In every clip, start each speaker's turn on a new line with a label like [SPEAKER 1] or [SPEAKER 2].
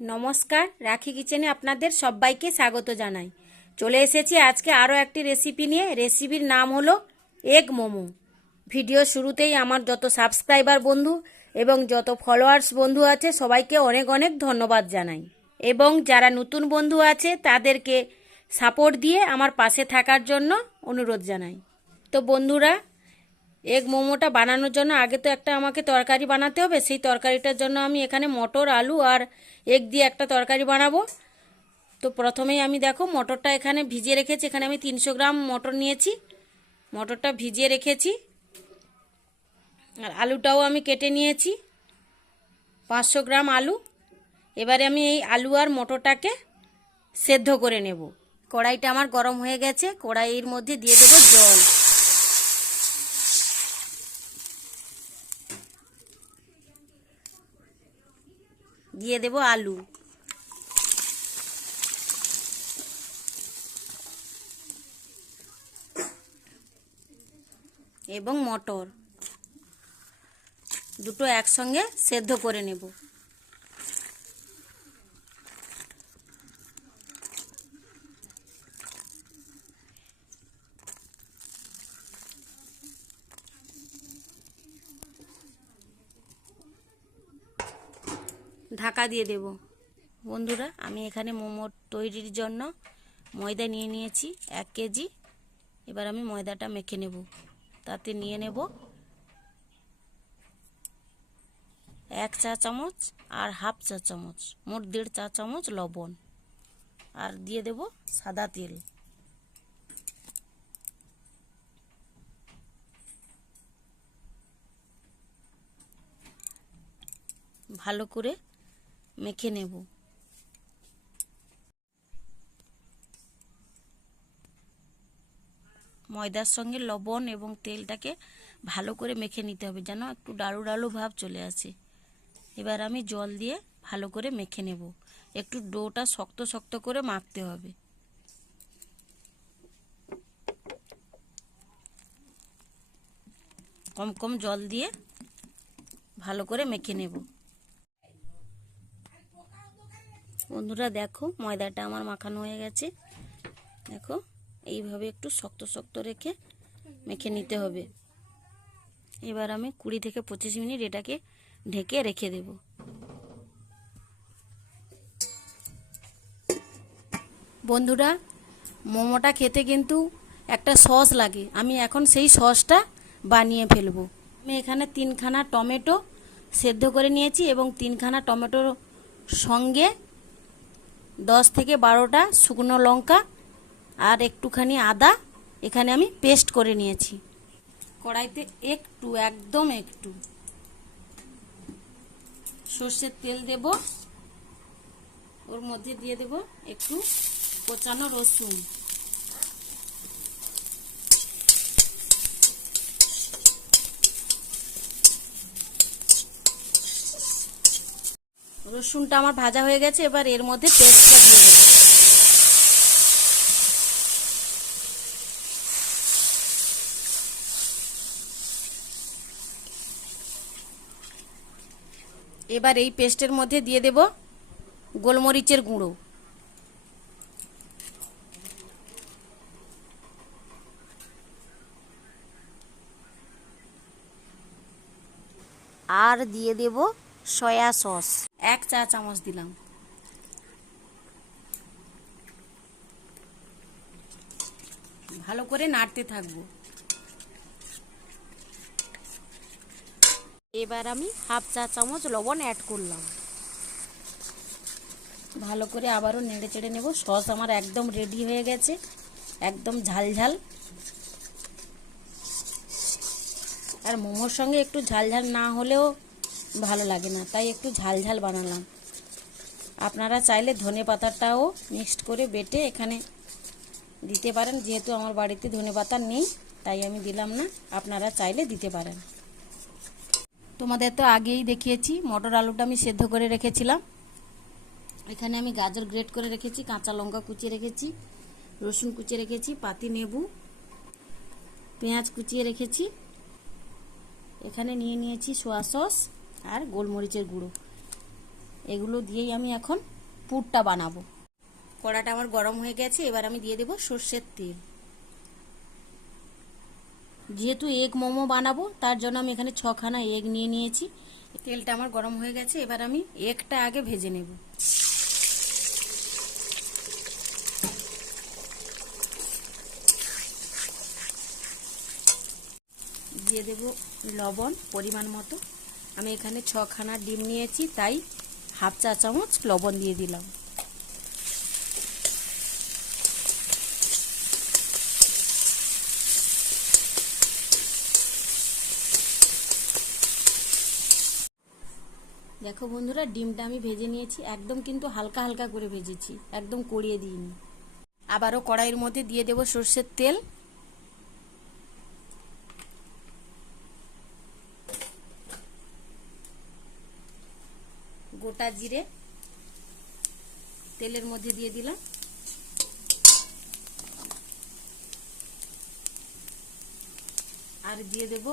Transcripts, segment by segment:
[SPEAKER 1] নমস্কার, রাখি কিচেনে আপনাদের সবাইকে স্বাগত জানাই। চলে এসেছি আজকে আরও একটি রেসিপি নিয়ে। রেসিপির নাম হলো এগ মোমো। ভিডিও শুরুতেই আমার যত সাবস্ক্রাইবার বন্ধু এবং যত ফলোয়ার্স বন্ধু আছে, সবাইকে অনেক অনেক ধন্যবাদ জানাই। এবং যারা নতুন বন্ধু আছে, তাদেরকে সাপোর্ট দিয়ে আমার পাশে থাকার জন্য অনুরোধ জানাই। তো বন্ধুরা এগ মোমোটা বানানোর জন্য আগে তো একটা আমাকে তরকারি বানাতে হবে। সেই তরকারিটার জন্য আমি এখানে মটর, আলু আর এগ দিয়ে একটা তরকারি বানাবো। তো প্রথমেই আমি দেখো মটরটা এখানে ভিজিয়ে রেখেছি। এখানে আমি তিনশো গ্রাম মটর নিয়েছি। মটরটা ভিজিয়ে রেখেছি। আর আলুটাও আমি কেটে নিয়েছি। পাঁচশো গ্রাম আলু। এবারে আমি এই আলু আর মটরটাকে সেদ্ধ করে নেব। কড়াইটা আমার গরম হয়ে গেছে। কড়াইয়ের মধ্যে দিয়ে দেবো জল। দিয়ে দেব আলু। এবং মটর। দুটো একসঙ্গে সেদ্ধ করে নেব। ঢাকা দিয়ে দেব। বন্ধুরা, আমি এখানে মোমো তৈরির জন্য ময়দা নিয়ে নিয়েছি, এক কেজি। এবার আমি ময়দাটা মেখে নেব। তাতে নিয়ে নেব এক চা চামচ আর হাফ চা চামচ, মোট দেড় চা চামচ লবণ। আর দিয়ে দেব সাদা তেল। ভালো করে মেখে নেব। ময়দার সঙ্গে লবণ এবং তেলটাকে ভালো করে মেখে নিতে হবে যেন একটু ডালু ডালু ভাব চলে আসে। এবার আমি জল দিয়ে ভালো করে মেখে নেব। একটু ডোটা শক্ত শক্ত করে মাখতে হবে। কম কম জল দিয়ে ভালো করে মেখে নেব। বন্ধুরা দেখো, ময়দাটা আমার মাখানো হয়ে গেছে। দেখো, এইভাবে একটু শক্ত শক্ত রেখে মেখে নিতে হবে। এবার আমি কুড়ি থেকে পঁচিশ মিনিট এটাকে ঢেকে রেখে দেব। বন্ধুরা, মোমোটা খেতে কিন্তু একটা সস লাগে। আমি এখন সেই সসটা বানিয়ে ফেলব। আমি এখানে তিনখানা টমেটো সেদ্ধ করে নিয়েছি এবং তিনখানা টমেটোর সঙ্গে দশ থেকে বারোটা শুকনো লঙ্কা আর একটুখানি আদা এখানে আমি পেস্ট করে নিয়েছি। কড়াইতে একটু, একদম একটু। সর্ষের তেল দেব। ওর মধ্যে দিয়ে দেব একটু কোচানো রসুন। রসুনটা আমার ভাজা হয়ে গেছে, এবার এর মধ্যে পেস্টটা দিয়ে দেবো। এবার এই পেস্টের মধ্যে দিয়ে দেব গোলমরিচের গুঁড়ো। আর দিয়ে দেব সয়া সস। এক চা চামচ দিলাম। ভালো করে নাড়তে থাকব। এবার আমি হাফ চা চামচ লবণ অ্যাড করলাম। ভালো করে আবারও নেড়ে চেড়ে নেব। সস আমার একদম রেডি হয়ে গেছে। একদম ঝাল ঝাল। আর মোমোর সঙ্গে একটু ঝাল ঝাল না হলেও ভালো লাগে না, তাই একটু ঝাল ঝাল বানালাম। আপনারা চাইলে ধনে পাতাটাও মিক্সড করে বেটে এখানে দিতে পারেন, যেহেতু আমার বাড়িতে ধনে পাতা নেই, তাই আমি দিলাম না, আপনারা চাইলে দিতে পারেন। তোমাদের তো আগেই দেখিয়েছি, মটর আলুটা আমি সেদ্ধ করে রেখেছিলাম। এখানে আমি গাজর গ্রেট করে রেখেছি, কাঁচা লঙ্কা কুচিয়ে রেখেছি, রসুন কুচিয়ে রেখেছি, পাতি নেবু, পেঁয়াজ কুচিয়ে রেখেছি। এখানে নিয়ে নিয়েছি সোয়া সস। আর গোলমরিচের গুঁড়ো। এগুলো দিয়েই আমি এখন পুরটা বানাবো। কড়াটা আমার গরম হয়ে গেছে, এবার আমি দিয়ে দেবো সর্ষের তেল। যেহেতু এগ মোমো বানাবো, তার জন্য আমি এখানে ছখানা এগ নিয়ে নিয়েছি। তেলটা আমার গরম হয়ে গেছে, এবার আমি এগটা আগে ভেজে নেব। দিয়ে দেব লবণ পরিমাণ মতো। আমি এখানে ছখানা ডিম নিয়েছি, তাই হাফ চা চামচ লবণ দিয়ে দিলাম। দেখো বন্ধুরা, ডিমটা আমি ভেজে নিয়েছি, একদম কিন্তু হালকা হালকা করে ভেজেছি, একদম কড়িয়ে দিইনি। আবারও কড়াইয়ের মধ্যে দিয়ে দেব সর্ষের তেল। গোটা জিরে তেলের মধ্যে দিয়ে দিলাম। আর দিয়ে দেব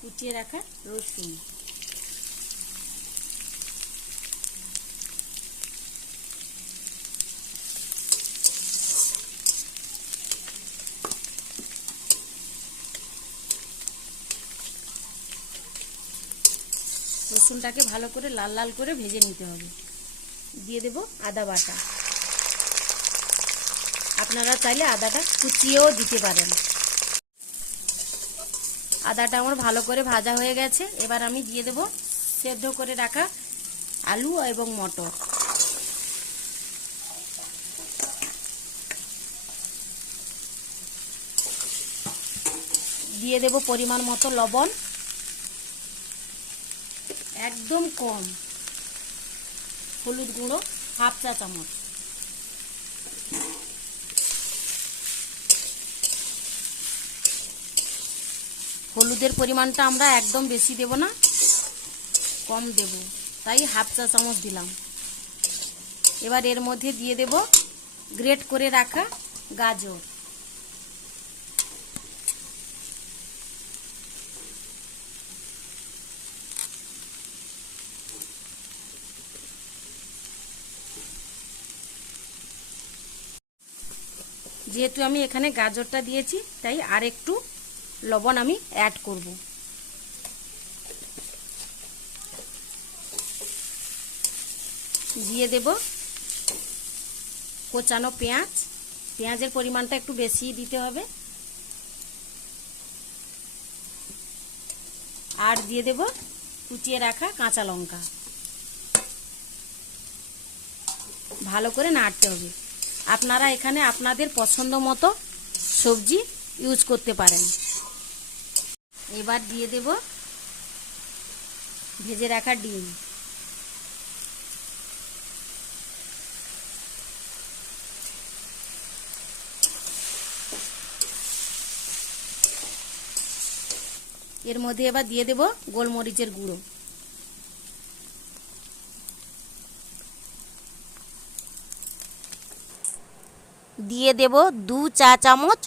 [SPEAKER 1] কুচিয়ে রাখা রসুন। রসুনটাকে ভালো করে লাল লাল করে ভেজে নিতে হবে। দিয়ে দেব আদা বাটা। আপনারা চাইলে আদাটা কুচিয়েও দিতে পারেন। আদাটা আমার ভালো করে ভাজা হয়ে গেছে। এবার আমি দিয়ে দেব সেদ্ধ করে রাখা আলু এবং মটর। দিয়ে দেব পরিমাণ মতো লবণ। একদম কম। হলুদ গুঁড়ো, হাফ চা চামচ। হলুদের পরিমাণটা আমরা একদম বেশি দেব না, কম দেব। তাই হাফ চা চামচ দিলাম। এবার এর মধ্যে দিয়ে দেব গ্রেট করে রাখা গাজর। যেহেতু আমি এখানে গাজরটা দিয়েছি, তাই আর একটু লবণ আমি অ্যাড করব। দিয়ে দেব কোচানো পেঁয়াজ। পেঁয়াজের পরিমাণটা একটু বেশি দিতে হবে। আর দিয়ে দেব কুচিয়ে রাখা কাঁচা লঙ্কা। ভালো করে নাড়তে হবে। আপনারা এখানে আপনাদের পছন্দ মতো সবজি ইউজ করতে পারেন। এবার দিয়ে দেব ভেজে রাখা ডিম। এর মধ্যে এবার দিয়ে দেব গোলমরিচের গুঁড়ো। দিয়ে দেব দু চা চামচ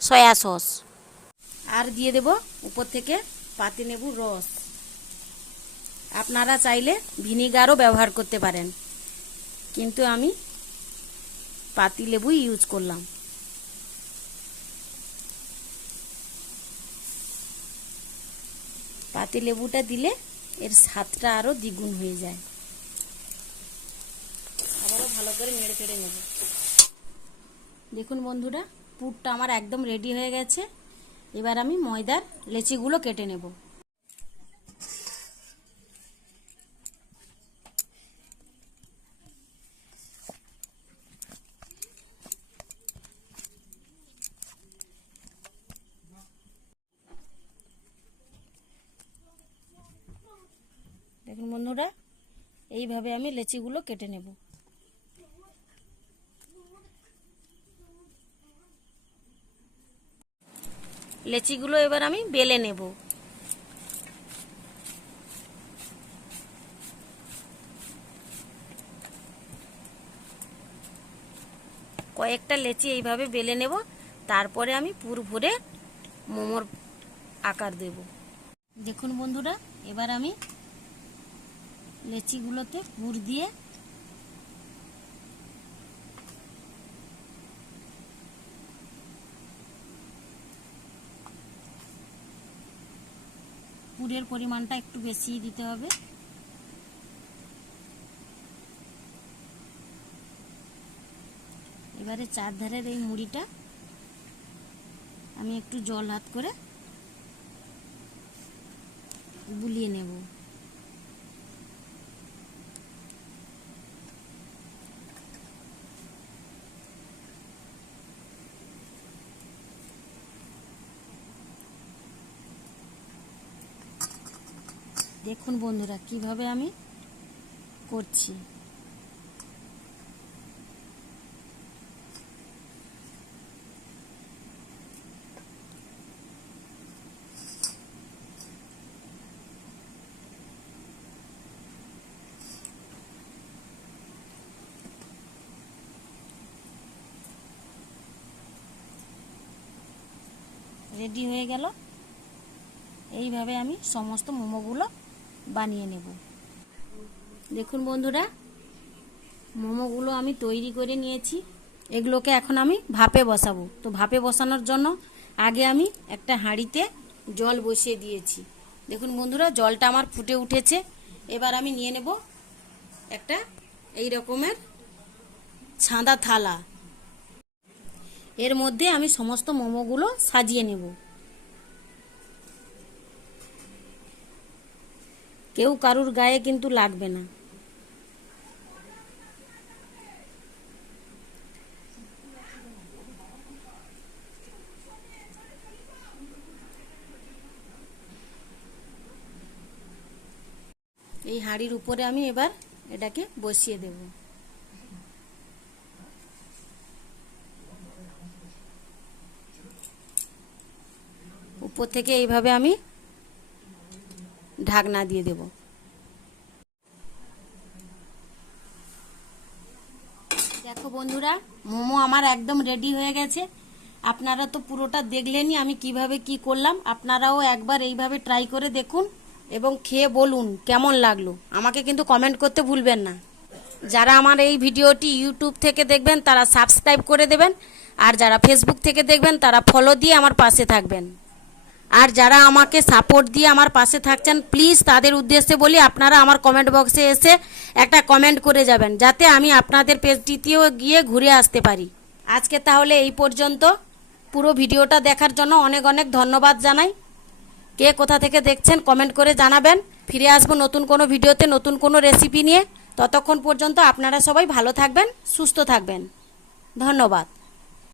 [SPEAKER 1] সয়া সস। আর দিয়ে দেব উপর থেকে পাতিলেবুর রস। আপনারা চাইলে ভিনিগারও ব্যবহার করতে পারেন। কিন্তু আমি পাতিলেবুই ইউজ করলাম। পাতিলেবুটা দিলে এর স্বাদটা আরও দ্বিগুণ হয়ে যায়। আবারও ভালো করে নেড়ে চেড়ে নেব। দেখুন বন্ধুরা, পুরটা আমার একদম রেডি হয়ে গেছে। এবার আমি ময়দার লেচিগুলো কেটে নেব। দেখুন বন্ধুরা, এইভাবে আমি লেচিগুলো কেটে নেব। লেচিগুলো এবার আমি বেলে নেব। কয়েকটা লেচি এইভাবে বেলে নেব, তারপরে আমি পুর ভরে মোমোর আকার দেব। দেখুন বন্ধুরা, এবার আমি লেচিগুলোতে পুর দিয়ে পুরের পরিমাণটা একটু বেশি দিতে হবে। এবারে চারধারের এই মুড়িটা আমি একটু জল হাত করে বুলিয়ে নেব। দেখুন বন্ধুরা কীভাবে আমি করছি। রেডি হয়ে গেল। এইভাবে আমি সমস্ত মোমোগুলো বানিয়ে নেব। দেখুন বন্ধুরা, মোমোগুলো আমি তৈরি করে নিয়েছি। এগুলোকে এখন আমি ভাপে বসাবো। তো ভাপে বসানোর জন্য আগে আমি একটা হাঁড়িতে জল বসিয়ে দিয়েছি। দেখুন বন্ধুরা, জলটা আমার ফুটে উঠেছে। এবার আমি নিয়ে নেব একটা এই রকমের ছাঁদা থালা। এর মধ্যে আমি সমস্ত মোমোগুলো সাজিয়ে নেব। কেউ কারুর গায়ে কিন্তু লাগবে না। এই হাঁড়ির উপরে আমি এবার এটাকে বসিয়ে দেব। উপর থেকে এইভাবে আমি ঢাকনা দিয়ে দেব। দেখো বন্ধুরা, মোমো আমার একদম রেডি হয়ে গেছে। আপনারা তো পুরোটা দেখলেনই আমি কীভাবে কি করলাম। আপনারাও একবার এইভাবে ট্রাই করে দেখুন এবং খেয়ে বলুন কেমন লাগল। আমাকে কিন্তু কমেন্ট করতে ভুলবেন না। যারা আমার এই ভিডিওটি ইউটিউব থেকে দেখবেন, তারা সাবস্ক্রাইব করে দেবেন। আর যারা ফেসবুক থেকে দেখবেন, তারা ফলো দিয়ে আমার পাশে থাকবেন। আর যারা আমাকে সাপোর্ট দিয়ে আমার পাশে থাকছেন প্লিজ তাদের উদ্দেশ্যে বলি, আপনারা আমার কমেন্ট বক্সে এসে একটা কমেন্ট করে যাবেন, যাতে আমি আপনাদের পেজটিতেও গিয়ে ঘুরে আসতে পারি। আজকে তাহলে এই পর্যন্ত। পুরো ভিডিওটা দেখার জন্য অনেক অনেক ধন্যবাদ জানাই। কে কোথা থেকে দেখছেন কমেন্ট করে জানাবেন। ফিরে আসব নতুন কোনো ভিডিওতে, নতুন কোনো রেসিপি নিয়ে। ততক্ষণ পর্যন্ত আপনারা সবাই ভালো থাকবেন, সুস্থ থাকবেন। ধন্যবাদ।